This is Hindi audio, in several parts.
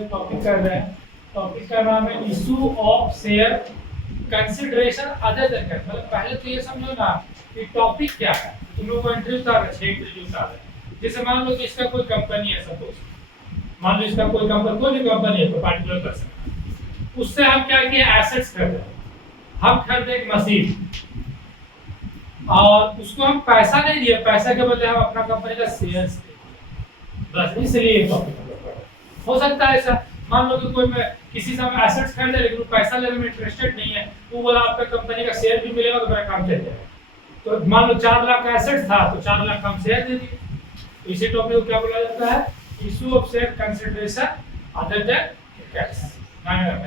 एक टॉपिक कर रहे हैं। टॉपिक का नाम है issue of share consideration other than cash. मतलब पहले तो ये समझो ना कि टॉपिक क्या है। तुम लोगों को इंटरव्यू उतार रहे, 6 इंटरव्यू उतार रहे। जैसे मान लो कि इसका कोई कंपनी है, सपोज मान लो इसका कोई कंपनी, कोई भी कंपनी है, कोई पार्टिकुलर पर्सन, उससे हम क्या किए, एसेट्स खरीदे। हम खरीदे एक मशीन और उसको हम पैसा नहीं दिए, पैसा के बदले हम अपना कंपनी का शेयर्स दिए, बस इसलिए टॉपिक हो सकता है ऐसा। मान लो कि कोई मैं किसी से हम एसेट्स खरीदे लेकिन वो पैसा लेने में इंटरेस्टेड नहीं है, वो बोला आपका कंपनी का शेयर भी मिलेगा तो मेरा काम चल जाएगा। तो मान लो 4 लाख का एसेट्स था तो 4 लाख का हम शेयर दे दिए। तो इसी टॉपिक को क्या बोला जाता है, issue of share consideration other than cash.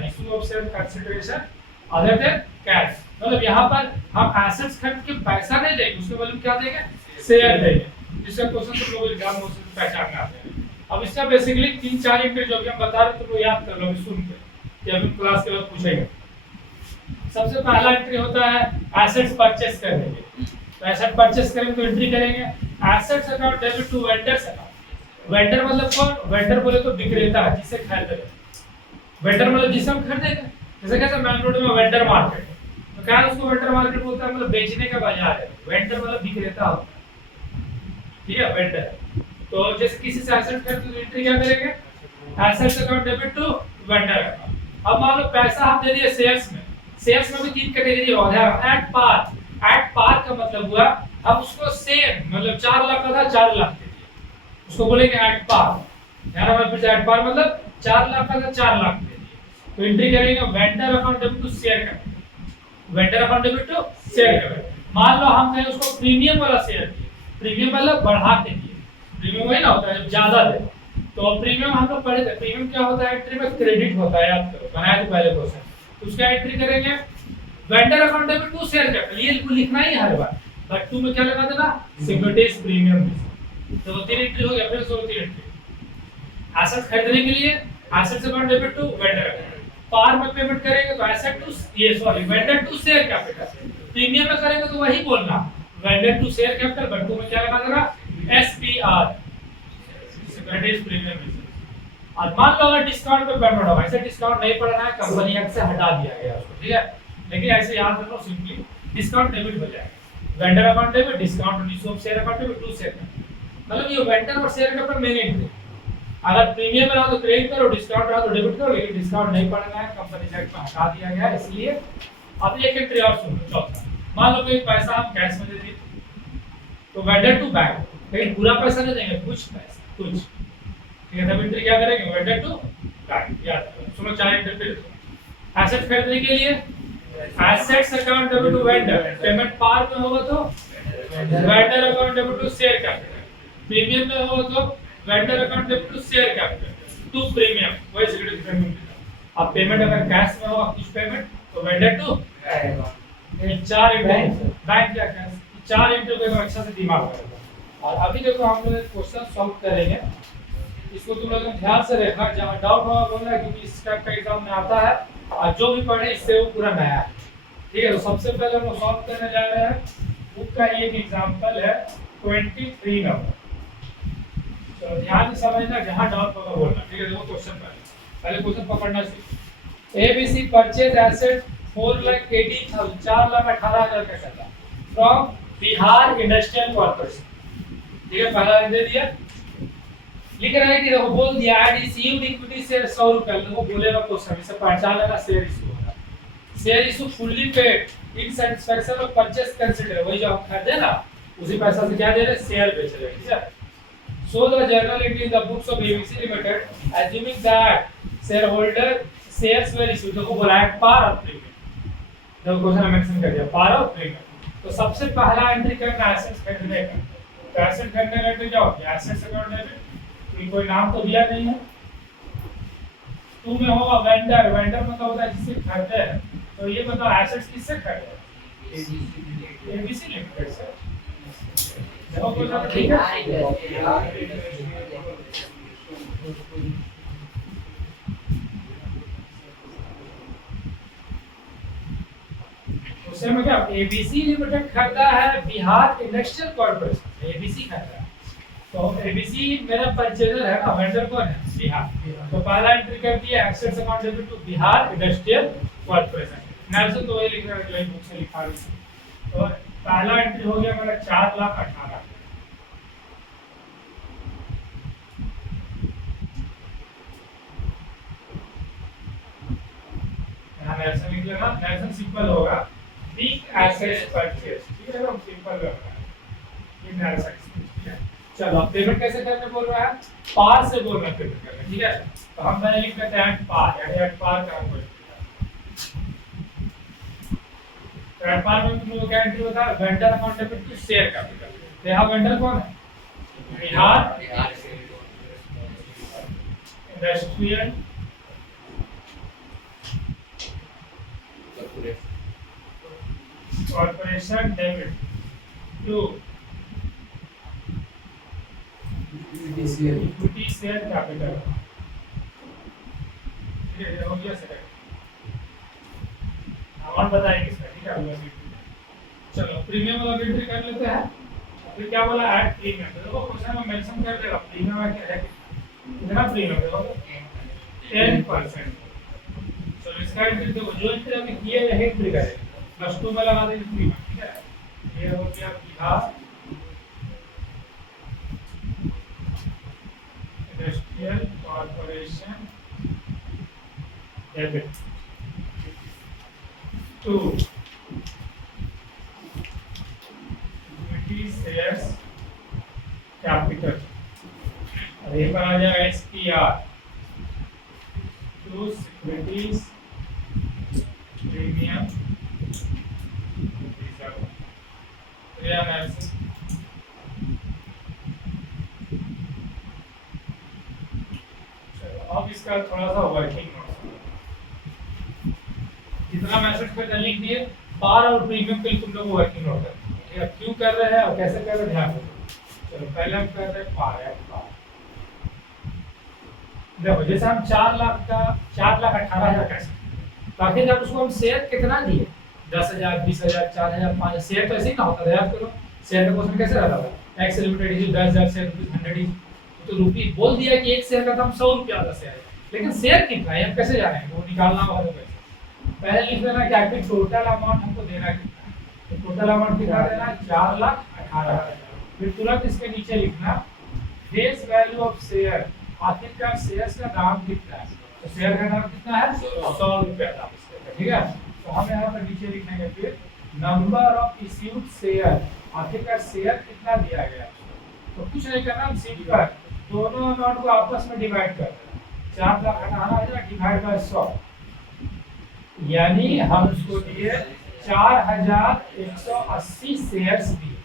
Issue of share consideration other than cash मतलब यहाँ पर हम एसेट्स खरीद के पैसा नहीं देंगे, उसके बदले क्या देंगे, शेयर देंगे। जिसका क्वेश्चन तुम लोग एग्जाम में उससे पहचान में आते हैं। अब इसका बेसिकली 3-4 इंटरव्यू जो भी हम बता रहे हैं तुम लोग याद कर लो अभी सुन के, या फिर क्लास के बाद पूछेंगे। सबसे पहला एंट्री होता है एसेट्स परचेस करने के। तो एसेट परचेस करेंगे तो एंट्री करेंगे assets account debit to vendors account. Vendor मतलब कौन, वेंडर बोले तो विक्रेता है, जिसे खरीद रहे। वेंडर मतलब जिसे हम खरीदेंगे। जैसे कैसे मेन रोड में वेंडर मार्केट, तो क्या उसको वेंडर मार्केट बोलता है, मतलब बेचने का बाजार है। वेंडर मतलब विक्रेता होता है, ठीक है, वेंडर। तो जैसे किसी से एसेट खरीदते तो एंट्री क्या करेंगे, assets account debit to vendor account. अब मान लो पैसा हम दे दिए शेयर्स में। शेयर्स में भी 3 कैटेगरी होता है। एट पार, एट पार का मतलब हुआ हम उसको सेम मतलब 4 लाख का था 4 लाख दे दिए, उसको बोलेंगे एट पार। यार हमारे पास एट पार मतलब 4 लाख का था 4 लाख दे दिए। तो एंट्री करेंगे vendor account debit to share का, vendor account debit to share का। मान लो हम कहें उसको प्रीमियम वाला शेयर दिए, प्रीमियम मतलब बढ़ा के दिए। प्रीमियम वही ना होता है जब ज्यादा दे। तो प्रीमियम हम लोग पढ़े थे, प्रीमियम क्या होता है, एंट्री में क्रेडिट होता है, याद करो, बनाया था पहले क्वेश्चन। उसका एंट्री करेंगे vendor account debit to share capital, ये लिखना ही हर बार, बट टू में क्या लगा देना, सिक्योरिटीज प्रीमियम। तो 3 एंट्री हो गया, फिर 3 एंट्री। एसेट खरीदने के लिए assets account debit to vendor account. Par में पेमेंट करेंगे तो एसेट टू ये sorry vendor to share capital. Premium में करेंगे तो वही बोलना vendor to share capital, but to में क्या लगा देना, एसपीआर, सिक्योरिटीज प्रीमियम। और मान लो अगर डिस्काउंट पे पेमेंट होगा, ऐसे डिस्काउंट नहीं पड़ना है, कंपनी एक्ट से हटा दिया गया उसको, ठीक है। लेकिन ऐसे याद रखो सिंपली डिस्काउंट डेबिट हो जाएगा। Vendor account debit, discount issue of share account debit to share. मतलब ये वेंडर और शेयर के ऊपर मेन एंट्री। अगर प्रीमियम रहा तो क्रेडिट करो, डिस्काउंट रहा तो डेबिट करो, लेकिन डिस्काउंट नहीं पड़ना है, कंपनी एक्ट में हटा दिया गया इसलिए। अब एक एंट्री और सुनो, चौथा। मान लो कोई पैसा हम कैश में दे दिए तो वेंडर टू बैंक, लेकिन पूरा पैसा नहीं देंगे, कुछ पैसा, कुछ, ठीक है। तब एंट्री क्या करेंगे, वेंडर टू बैंक। याद करो, सुनो 4 एंट्री। एसेट खरीदने के लिए assets account debit to vendor, payment par में होगा तो vendor account debit to share capital. Premium में होगा तो vendor account debit to share capital to premium, वही सिक्योरिटी प्रीमियम। अब पेमेंट अगर कैश में होगा कुछ पेमेंट तो vendor to bank. 4 entry, bank या कैश, 4 एंट्री को अच्छा से दिमाग रखो। और अभी देखो हम लोग एक क्वेश्चन सॉल्व करेंगे, इसको तुम लोग ध्यान से देखना, जहां डाउट होगा बोलना, क्योंकि इस टाइप का एग्जाम में आता है और जो भी पढ़े इससे वो पूरा नया है, ठीक है। तो सबसे पहले हम सॉल्व करने जा रहे हैं बुक का एक एग्जांपल है 23 नंबर। तो ध्यान से समझना, जहां डाउट होगा बोलना, ठीक है। देखो क्वेश्चन पहले क्वेश्चन पकड़ना सीखो। एबीसी परचेज एसेट 4,80,000, 4,18,000 का चला फ्रॉम बिहार इंडस्ट्रियल कॉर्पोरेशन, ठीक है। पहला दे दिया, लिख रहा है कि देखो बोल दिया है रिसीव्ड इक्विटी शेयर 100 रुपए, वो बोलेगा क्वेश्चन इसे पहचान लेना, शेयर इशू होगा। Share issue fully paid in satisfaction of purchase consider, वही जो हम खरीदे ना उसी पैसा से क्या दे रहे, शेयर बेच रहे हैं, ठीक है। So the journal entry in the books of ABC limited assuming that share holder shares were issue, देखो बोला है पार ऑफ प्रीमियम, देखो क्वेश्चन मेंशन कर दिया पार ऑफ प्रीमियम। तो सबसे पहला एंट्री करना एसेट्स खरीदने का, तो एसेट खरीदने का जाओ एसेट्स अकाउंट डेबिट, कोई नाम तो दिया नहीं है। टू में होगा वेंडर, वेंडर मतलब होता है जिससे खरीदते हैं। तो ये बताओ एसेट्स किससे खरीदते हैं, एबीसी लिमिटेड से। देखो क्वेश्चन ठीक है। उसमें क्या एबीसी लिमिटेड खरीदा है बिहार इंडस्ट्रियल कॉर्पोरेशन, एबीसी खरीदा है। तो एबीसी मेरा परचेजर है ना, वेंडर कौन है, बिहार। तो पहला एंट्री कर दिया assets account debit to Bihar industrial corporation. Nelson तो वही लिख रहा है जो बुक से लिखा है। तो पहला एंट्री हो गया मेरा 4,18,000। यहाँ नेल्सन लिख लेना। नेल्सन सिंपल होगा बिग एसेट्स परचेज, ठीक है, एकदम सिंपल रखना है ये नेल्सन। चलो अब पेमेंट कैसे करने बोल रहा है, पार से बोल रहा है पेमेंट करने, ठीक है। तो हम पहले लिख लेते हैं पार, यानी एट पार का हमको तो एट पार में तुम लोग क्या एंट्री होता है, vendor account debit to share capital. तो यहाँ वेंडर कौन है, Bihar industrial corporation debit to equity share capital. ये हो गया सर, अमाउंट बताएंगे इसका, ठीक है। चलो प्रीमियम वाला एंट्री कर लेते हैं। फिर क्या बोला, ऐड प्रीमियम। देखो क्वेश्चन में मेंशन कर देगा प्रीमियम में क्या है, कितना प्रीमियम देखो 10%। चलो इसका एंट्री देखो, जो एंट्री अभी किए है एंट्री करेंगे +2 में लगा देंगे प्रीमियम, ठीक है। ये हो गया Bihar industrial corporation debit to equity shares capital. और ये पर आ जाएगा SPR to securities premium reserve. ये एनालिसिस अब इसका थोड़ा सा वर्किंग नोट, जितना मैसेज पे लिख दिए पार और प्रीमियम के लिए तुम लोग वर्किंग नोट है, क्यों कर रहे हैं और कैसे कर रहे हैं ध्यान रखो। चलो पहले हम कर रहे हैं पार है पार। देखो जैसे हम 4 लाख का 4,18,000 कैसे, ताकि जब उसको हम शेयर कितना दिए 10,000 20,000 4,000 5,000 शेयर तो ऐसे ही ना होता है। याद करो शेयर का क्वेश्चन कैसे रहता था, एक्स लिमिटेड इज 10,000 शेयर ₹100 तो रुपये बोल दिया कि एक शेयर का दाम 100 रुपया का शेयर है, लेकिन शेयर कितना है हम कैसे जानेंगे, वो निकालना होगा। तो पहले लिख देना कि आपकी टोटल अमाउंट हमको देना कितना है, तो टोटल अमाउंट कितना देना है 4,18,000। फिर तुरंत इसके नीचे लिखना फेस वैल्यू ऑफ शेयर, आखिरकार शेयर्स का दाम कितना है, तो शेयर का दाम कितना है 100 रुपया दाम इसका, ठीक है। तो हम यहाँ पर नीचे लिखेंगे फिर नंबर ऑफ इश्यूड शेयर, आखिरकार शेयर कितना दिया गया, तो कुछ नहीं करना, हम सिंपल दोनों अमाउंट को आपस में डिवाइड कर देना। 4,18,000 डिवाइड बाय 100, यानी हम उसको दिए 4,180 शेयर्स दिए,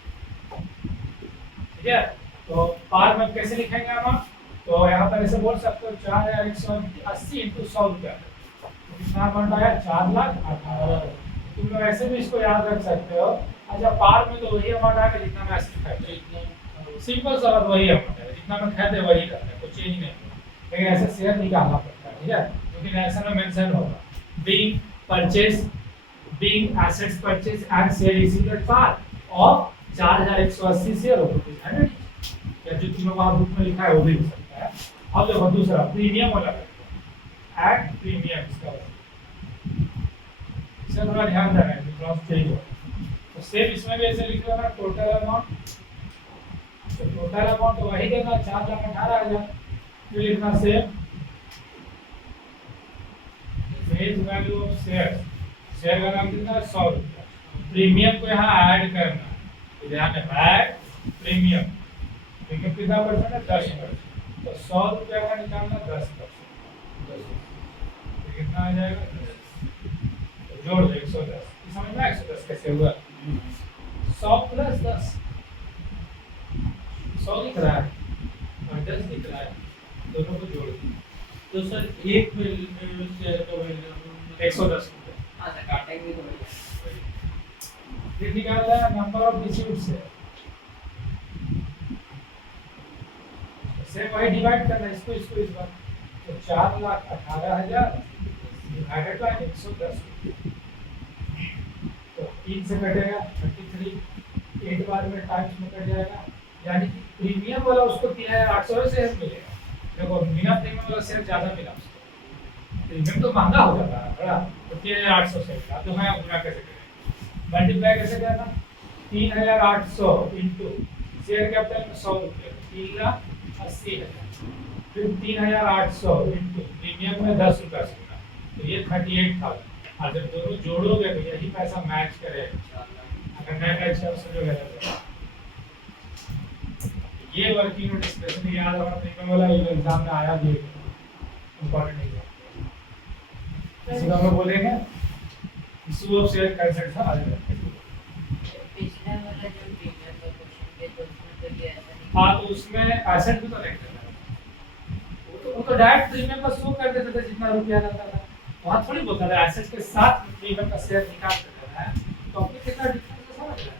ठीक है। तो पार में कैसे लिखेंगे हम, तो यहाँ पर ऐसे बोल सकते हो 4,180 × 100 रुपया, तो कितना अमाउंट आया 4,18,000। तुम लोग ऐसे भी इसको याद रख सकते हो। अच्छा पार में तो वही अमाउंट आएगा जितना मैं ऐसे लिखा, सिंपल सा वही अमाउंट है, जितना मैं कहते वही करते हैं, कुछ चेंज नहीं, लेकिन ऐसे शेयर निकालना पड़ता है, ठीक है। क्योंकि ऐसा में मेंशन होगा being purchase being assets purchase and share issued at par of 4,180 share of ₹100, या जो तुम लोग वहां बुक में लिखा है वो भी हो सकता है। अब देखो दूसरा प्रीमियम वाला ऐड प्रीमियम, इसका थोड़ा ध्यान देना है, क्लॉज चेंज हो तो सेम इसमें भी ऐसे लिख लेना टोटल अमाउंट, तो टोटल अमाउंट वही देना 4,18,000। फिर लिखना same face value of share, share का दाम कितना है 100 रुपया। प्रीमियम को यहाँ ऐड करना, तो ध्यान रखना ऐड प्रीमियम, प्रीमियम कितना परसेंट है 10%, तो 100 रुपया का निकालना 10%, तो कितना आ जाएगा 10, जोड़ दो 110। समझ में 110 कैसे हुआ, 100 + 10 100 दिख रहा है और 10 दिख रहा है, दोनों को जोड़ दो तो सर एक शेयर का वैल्यू 110 हां सर काटेंगे तो फिर निकालना है नंबर ऑफ इश्यूड से वही डिवाइड करना इसको इसको इस बार, तो 4,18,000 डिवाइडेड बाय 110, तो 3 से कटेगा 33, 8 बार में टाइम्स में कट जाएगा, यानी कि प्रीमियम वाला उसको 3,800 से मिलेगा, देखो बिना प्रीमियम वाला शेयर ज्यादा मिला उसको, प्रीमियम तो महंगा हो जाता है बड़ा, तो 3800 से मिला। तो मैं गुना कैसे करें, मल्टीप्लाई कैसे करना, 3800 इंटू शेयर कैपिटल में 100 रुपये, 3,80,000, फिर 3800 इंटू प्रीमियम में 10 रुपये से मिला, तो ये 38,000। और जब दोनों जोड़ोगे तो यही पैसा मैच करेगा, अगर मैं मैच कर समझोगे तो ये वर्किंग नोट स्पेशली याद रखना, प्रीमियम वाला ये एग्जाम में आया भी इंपॉर्टेंट नहीं है। इसी का हम बोलेंगे इशू ऑफ शेयर कंसेंट था आज पिछला वाला जो प्रीमियम का क्वेश्चन पे तो उसमें तो ये ऐसा नहीं। हाँ, तो उसमें एसेट भी तो नहीं करना है, वो तो डायरेक्ट प्रीमियम का शो कर देते थे जितना रुपया रहता था, वहाँ थोड़ी बोलता था एसेट के साथ प्रीमियम का शेयर निकाल देता है, तो आपको कितना डिफरेंस है समझ रहे हैं,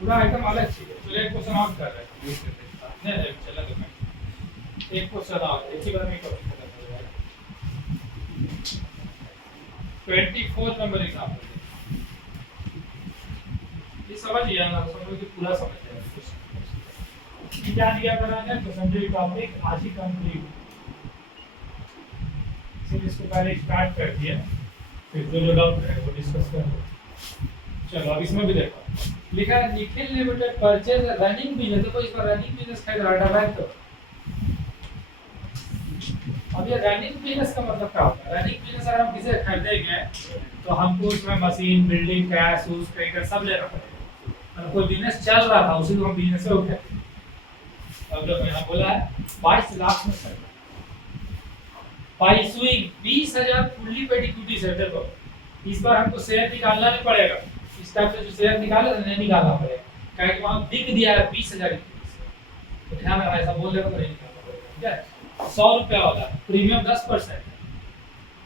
पूरा आइटम अलग चीज है। चलिए एक क्वेश्चन और कर रहे हैं, नहीं चला तो मैं एक क्वेश्चन और एक ही बार में कवर कर देंगे। 24 नंबर एग्जाम्पल ये समझिए ना, समझो कि पूरा समझ जाए कि क्या दिया करा है, तो समझो टॉपिक आज ही कंप्लीट, सिर्फ इसको पहले स्टार्ट कर दिया, फिर जो डाउट है वो डिस्कस करेंगे। चलो अब इसमें भी देखो, लिखा है Nikhil limited purchase running business, देखो इस पर रनिंग बिजनेस खरीद रहा है। तो अब ये रनिंग बिजनेस का मतलब क्या होता है, रनिंग बिजनेस अगर हम किसी से खरीदेंगे तो हमको उसमें machine, building, cash, use, credit सब लेना पड़ेगा। कोई बिजनेस चल रहा था उसी को हम बिजनेस से उठे, अब जो यहाँ बोला है 22 लाख में खरीदा, by issuing 20,000 fully paid equity share. देखो इस बार हमको शेयर निकालना नहीं पड़ेगा, इस टाइप से जो शेयर निकाले नहीं निकालना पड़ेगा, क्योंकि कि वहाँ बिक दिया है 20,000 इक्विटी शेयर, तो ध्यान रखना, ऐसा बोल देगा तो नहीं निकालना पड़ेगा, ठीक है। 100 रुपया वाला प्रीमियम 10%,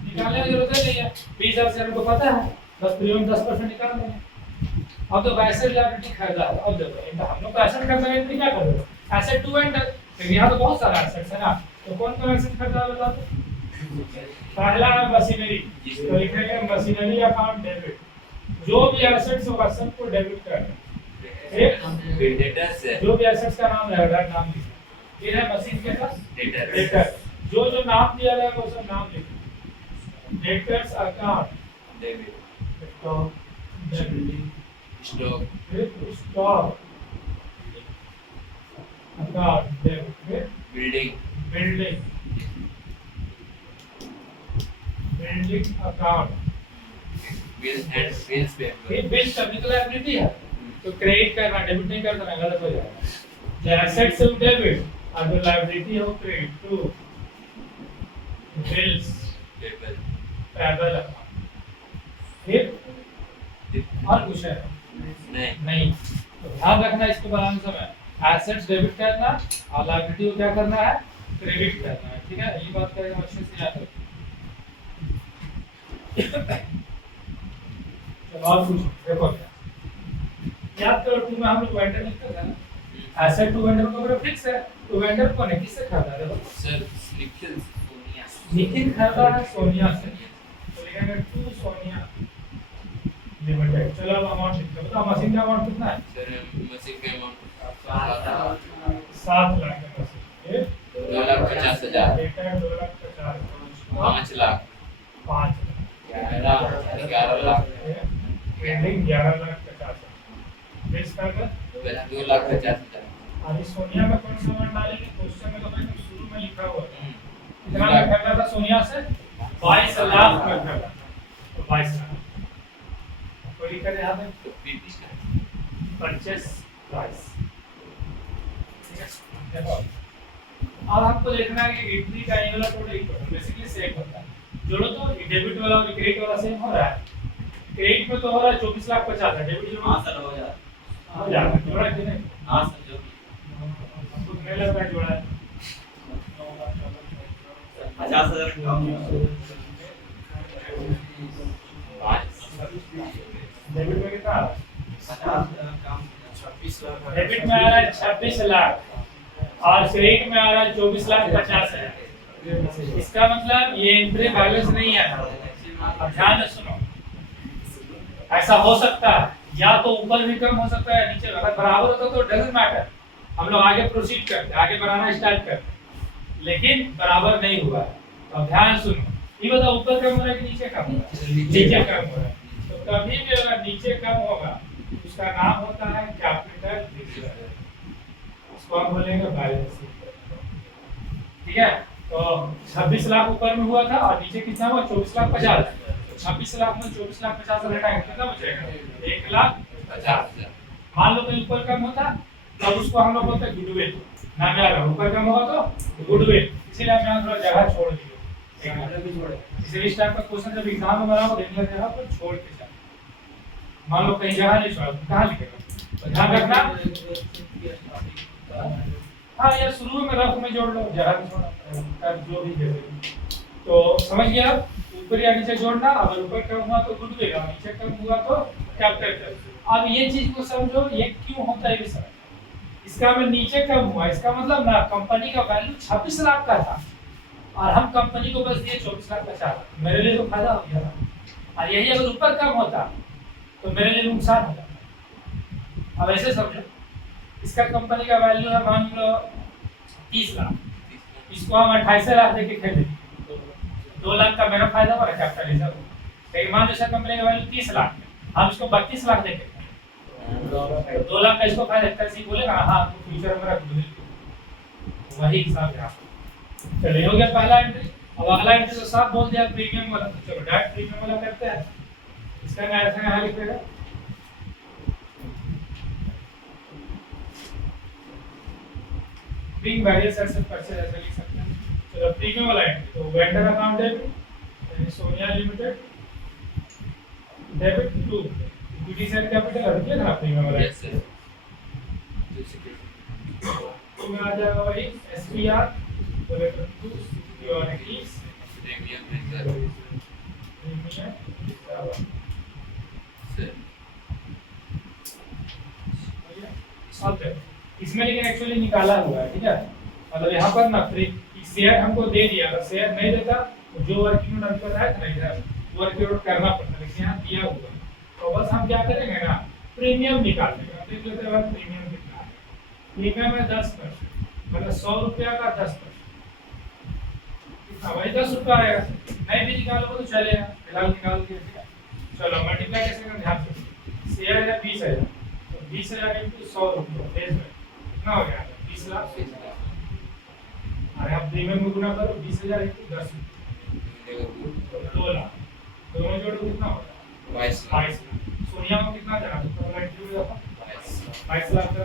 निकालने की जरूरत नहीं है, 20,000 शेयर को पता है, बस प्रीमियम 10% निकाल देंगे। अब तो वैसे लायबिलिटी खरीदा है, अब देखो हम लोग तो एसेट खरीदा है, क्या करोगे, एसेट टू एंड, लेकिन यहाँ तो बहुत सारा एसेट्स है ना, तो कौन कौन एसेट खरीदा है बता दो। पहला है मशीनरी, तो लिखेंगे मशीनरी अकाउंट डेबिट, जो भी एसेट्स होगा सबको डेबिट करना, जो भी एसेट्स का नाम रहेगा नाम लिखना, फिर है मशीन के साथ डेटर, जो नाम दिया रहेगा वो सब नाम लिखना, debtors account debit, stock debit, stock stock account debit, building building account, bills and bills payment, bills का भी तो लायबिलिटी है, तो क्रेडिट करना, डेबिट नहीं कर देना, गलत हो जाएगा। जो एसेट्स है डेबिट और जो लायबिलिटी है वो credit, to bills payable, payable account. फिर और कुछ है नहीं, तो ध्यान रखना इसको बनाने समय, एसेट्स डेबिट करना और लायबिलिटी को क्या करना है, क्रेडिट करना है, ठीक है। ये बात करेंगे अच्छे से याद रखना। चलो और कुछ देखो, याद करो टू में हम लोग वेंडर लिखते थे ना, एसेट टू वेंडर का मतलब फिक्स है, तो वेंडर कौन है, किससे खरीदा है, देखो सर निखिल सोनिया, निखिल खरीदा है सोनिया से, तो लिखेंगे टू सोनिया लिमिटेड। चलो अब अमाउंट लिखते हैं, बताओ मशीन का अमाउंट कितना है, सर मशीन का अमाउंट 7 लाख का machine, 2,50,000, data 2,50,000, 5 lakh, 5 11 lakh, building 11,50,000, base कर 2,50,000, अभी सोनिया में कौन सा अमाउंट डालेंगे, क्वेश्चन में तो मैंने शुरू में लिखा हुआ है कितना में खरीदा था सोनिया से, 22 लाख में खरीदा, तो 22 लाख तो लिख कर यहाँ पे परचेस प्राइस, ठीक है। देखो अब हमको देखना है कि इक्विटी का annual total equal basically same होता है, जोड़ो तो डेबिट वाला और क्रेडिट वाला सेम हो रहा है, क्रेडिट में तो हो रहा है 24,50,000, डेबिट जोड़ो हाँ सर हो जाएगा, जोड़ा कि नहीं, हाँ सर जो हमको कितने लग रहा है जोड़ा है, 50,000 कम डेबिट में कितना आ रहा है? 50,000 कम 26 लाख, डेबिट में आ रहा है 26 लाख और क्रेडिट में आ रहा है 24,50,000, इसका मतलब ये एंट्री बैलेंस नहीं है। अब ध्यान से सुनो, ऐसा हो सकता है या तो ऊपर भी कम हो सकता है नीचे, अगर बराबर होता तो डजंट मैटर, हम लोग आगे प्रोसीड करते हैं, आगे बढ़ाना स्टार्ट करते हैं, लेकिन बराबर नहीं हुआ है। तो अब ध्यान सुनो, ये बताओ ऊपर कम हो रहा है कि नीचे कम हो रहा है? नीचे कम हो रहा है। तो कभी भी अगर नीचे कम होगा उसका नाम होता है कैपिटल रिजर्व, इसको हम बोलेंगे बैलेंस शीट। ठीक है, तो 26 लाख ऊपर में हुआ था और नीचे कितना हुआ? 24,50,000। 26 लाख में 24,50,000 घटाएंगे कितना बचेगा? 1,50,000। मान लो कहीं ऊपर कम होता तब उसको हम लोग बोलते हैं गुडविल, नाम याद रखो, ऊपर कम होगा तो गुडविल, इसीलिए हम यहाँ थोड़ा जगह छोड़ दिए। इसलिए इस टाइप का क्वेश्चन जब एग्जाम में बनाओ रेगुलर जगह पर छोड़ के जाओ। मान लो कहीं जगह नहीं छोड़ा तो कहाँ लिखेगा? तो ध्यान रखना, हाँ या शुरू में रफ में जोड़ लो, जगह नहीं छोड़ा जो भी जैसे। तो समझ गया आप, ऊपर या नीचे जोड़ना, अगर ऊपर कम हुआ तो गुडविल और नीचे कम हुआ तो कैपिटल। अब ये चीज को समझो, ये क्यों होता है ये समझो। इसका में नीचे कम हुआ, इसका मतलब ना कंपनी का वैल्यू 26 लाख का था और हम कंपनी को बस दिए 24,50,000, मेरे लिए तो फायदा हो गया। और यही अगर ऊपर कम होता तो मेरे लिए नुकसान होता। अब ऐसे समझो, इसका कंपनी का वैल्यू है मान लो 30 लाख, इसको हम 28 लाख देके खरीदे, 2 लाख का मेरा फायदा हो रहा है कैपिटल रिजर्व। लेकिन मान लो इसका कंपनी का वैल्यू 30 लाख, हम इसको 32 लाख देके 2 लाख का इसको फायदा है, ऐसे बोलेगा हाँ तो फ्यूचर में रख दो, वही हिसाब है। चलिए हो गया पहला एंट्री। अब अगला एंट्री तो साफ बोल दिया प्रीमियम वाला, तो चलो डायरेक्ट प्रीमियम वाला करते हैं। इसका मैं ऐसा यहाँ लिख देगा, प्रीमियम वेरियस एसेट परचेज ऐसे लिख सकते हैं। चलो प्रीमियम वाला एंट्री, तो vendor account debit Sonia limited debit to equity share capital और क्या था प्रीमियम वाला? Yes sir. तो में आ जाएगा वही SPR debit to securities premium reserve sir. इसमें लेकिन एक्चुअली निकाला हुआ है, ठीक है। मतलब यहाँ पर ना फ्री शेयर हमको दे दिया, अगर शेयर नहीं देता तो जो वर्किंग नोट हमको है ना इधर वर्किंग नोट करना पड़ता, लेकिन यहाँ दिया हुआ है। तो बस हम क्या करेंगे ना, प्रीमियम निकाल लेंगे। देख लेते हैं प्रीमियम कितना है। प्रीमियम है 10%, मतलब 100 रुपया का 10%, वही 10 रुपया आएगा। नहीं भी निकालोगे तो चलेगा, फिलहाल निकाल के चलो मल्टीप्लाई कैसे करें ध्यान से। शेयर है 20,000, तो 20,000 इंटू 100 रुपये फेस में कितना हो गया? 20 लाख। अरे आप प्रीमियम में गुना करो, 20,000 इंटू 10 2 लाख, दोनों जोड़ो कितना होगा? 22 लाख। सोनिया में कितना जाना? 22 लाख का